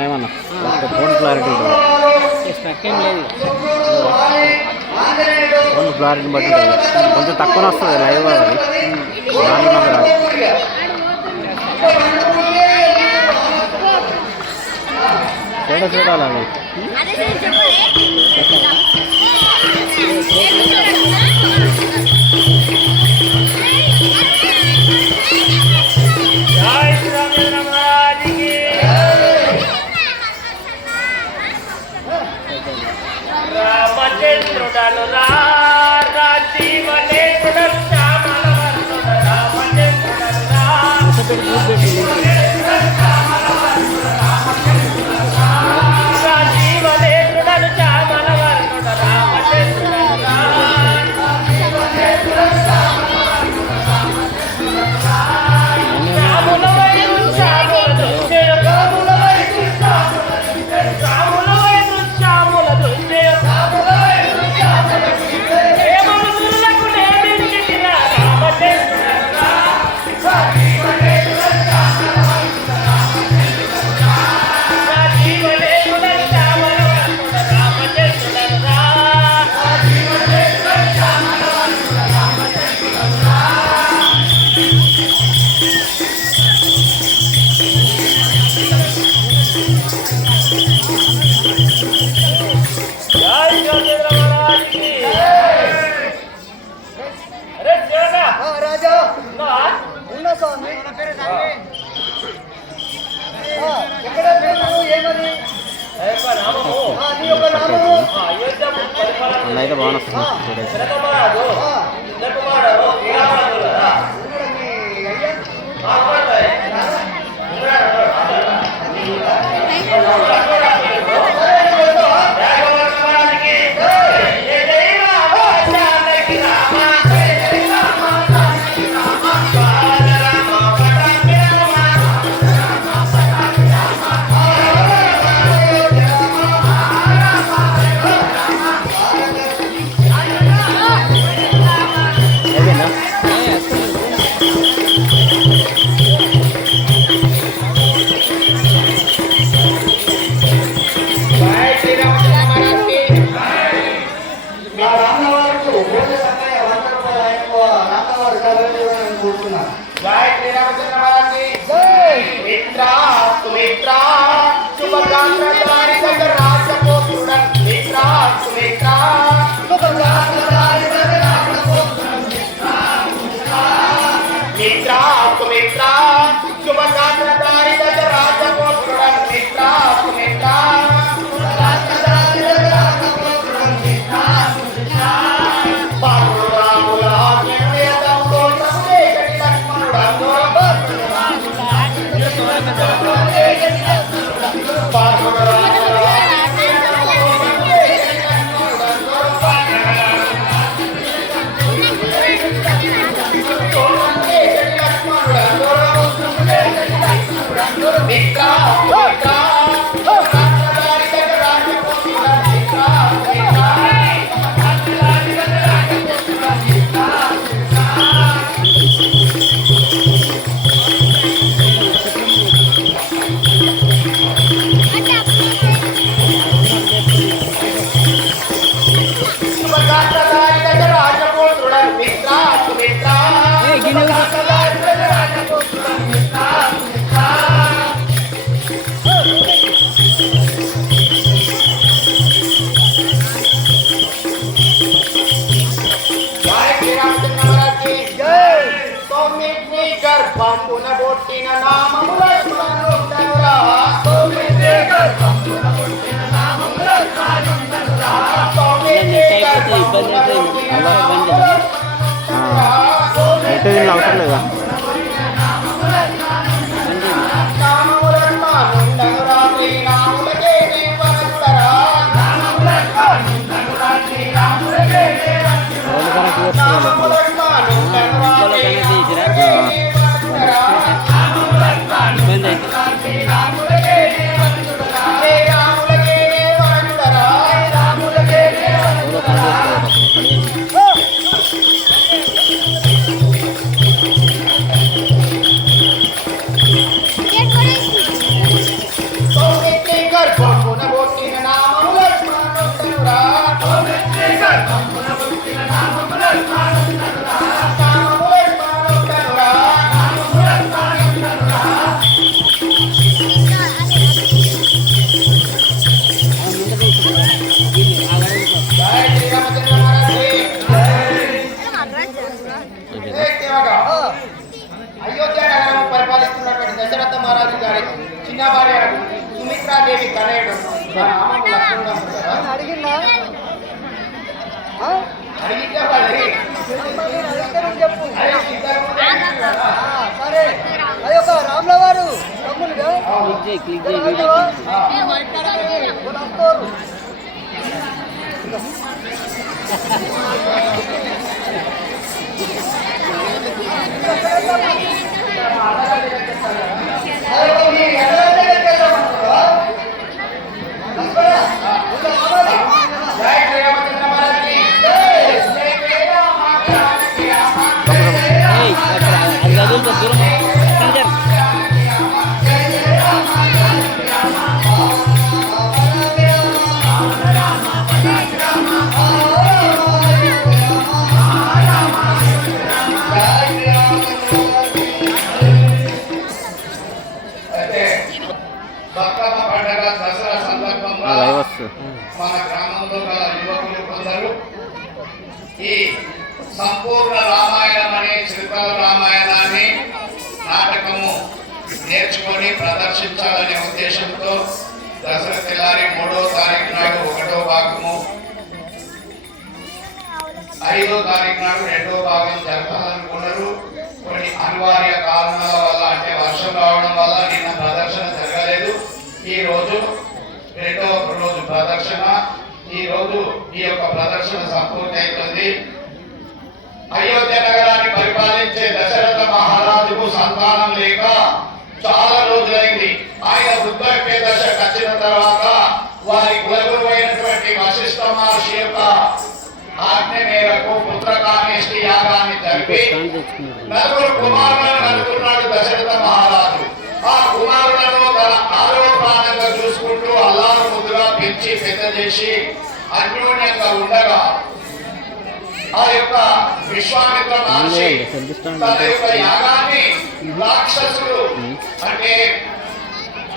ఏమన్నా? Phone clarity stuck ఏం లేదు కొంచెం క్లారిటీని బట్టి కొంచెం తక్కువ వస్తుంది లైవ్ అది. దాని చూడ చూడాలండి చెప్పండి. কালো కట్ అవుతుంది అయితే బాగానే వస్తుంది చూడేసి Thank you. లక్ష్మణుండనురా అయితే దీనిలో అవసరం లేదా? పరిపాలిస్తున్నటువంటి దశరథ మహారాజు గారి చిన్న భార్య సుమిత్రాదేవి నా నామము లక్ష్మణుడు సంపూర్ణ రామాయణం అనే శ్రీకల రామాయణాన్ని నాటకము నేర్చుకొని ప్రదర్శించాలనే ఉద్దేశంతో దసరా తెల్లారి మూడో తారీఖు నాడు ఒకటో భాగము ఐదో తారీఖు నాడు రెండో భాగం జరపాలనుకున్నారు. కొన్ని అనివార్య కారణాల వల్ల అంటే వర్షం రావడం వల్ల నిన్న ప్రదర్శన జరగలేదు. ఈ రోజు రెండో రోజు ప్రదర్శన. ఈ రోజు ఈ యొక్క ప్రదర్శన సంపూర్తి అవుతుంది అయోధ్య నగరాన్ని పరిపాలించే దశరథ మహారాజుకు సంతానం లేక చాలా రోజులైంది. ఆయన వృద్ధాప్య దశ వచ్చిన తర్వాత వారి కులగురువైనటువంటి వశిష్ఠ మహర్షి యొక్క ఆజ్ఞ మేరకు పుత్రకామేష్టి యాగాన్ని జరిపి నలుగురు కుమారులను కనుక్కున్నాడు దశరథ మహారాజు. ఆ కుమారులను తన ఆరో చూసుకుంటూ అల్లారు ముద్దుగా పెంచి పెద్ద చేసి అన్యోన్యంగా ఉండగా ఆ యొక్క విశ్వామిత్ర మహర్షి తన యొక్క యాగాన్ని రాక్షసులు అంటే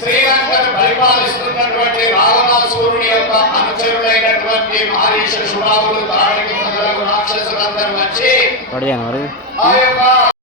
శ్రీలంకను పరిపాలిస్తున్నటువంటి రావణాసురుని యొక్క అనుచరులైనటువంటి మహర్షి శుభావులు మొదలగు రాక్షసులందరూ వచ్చి ఆ యొక్క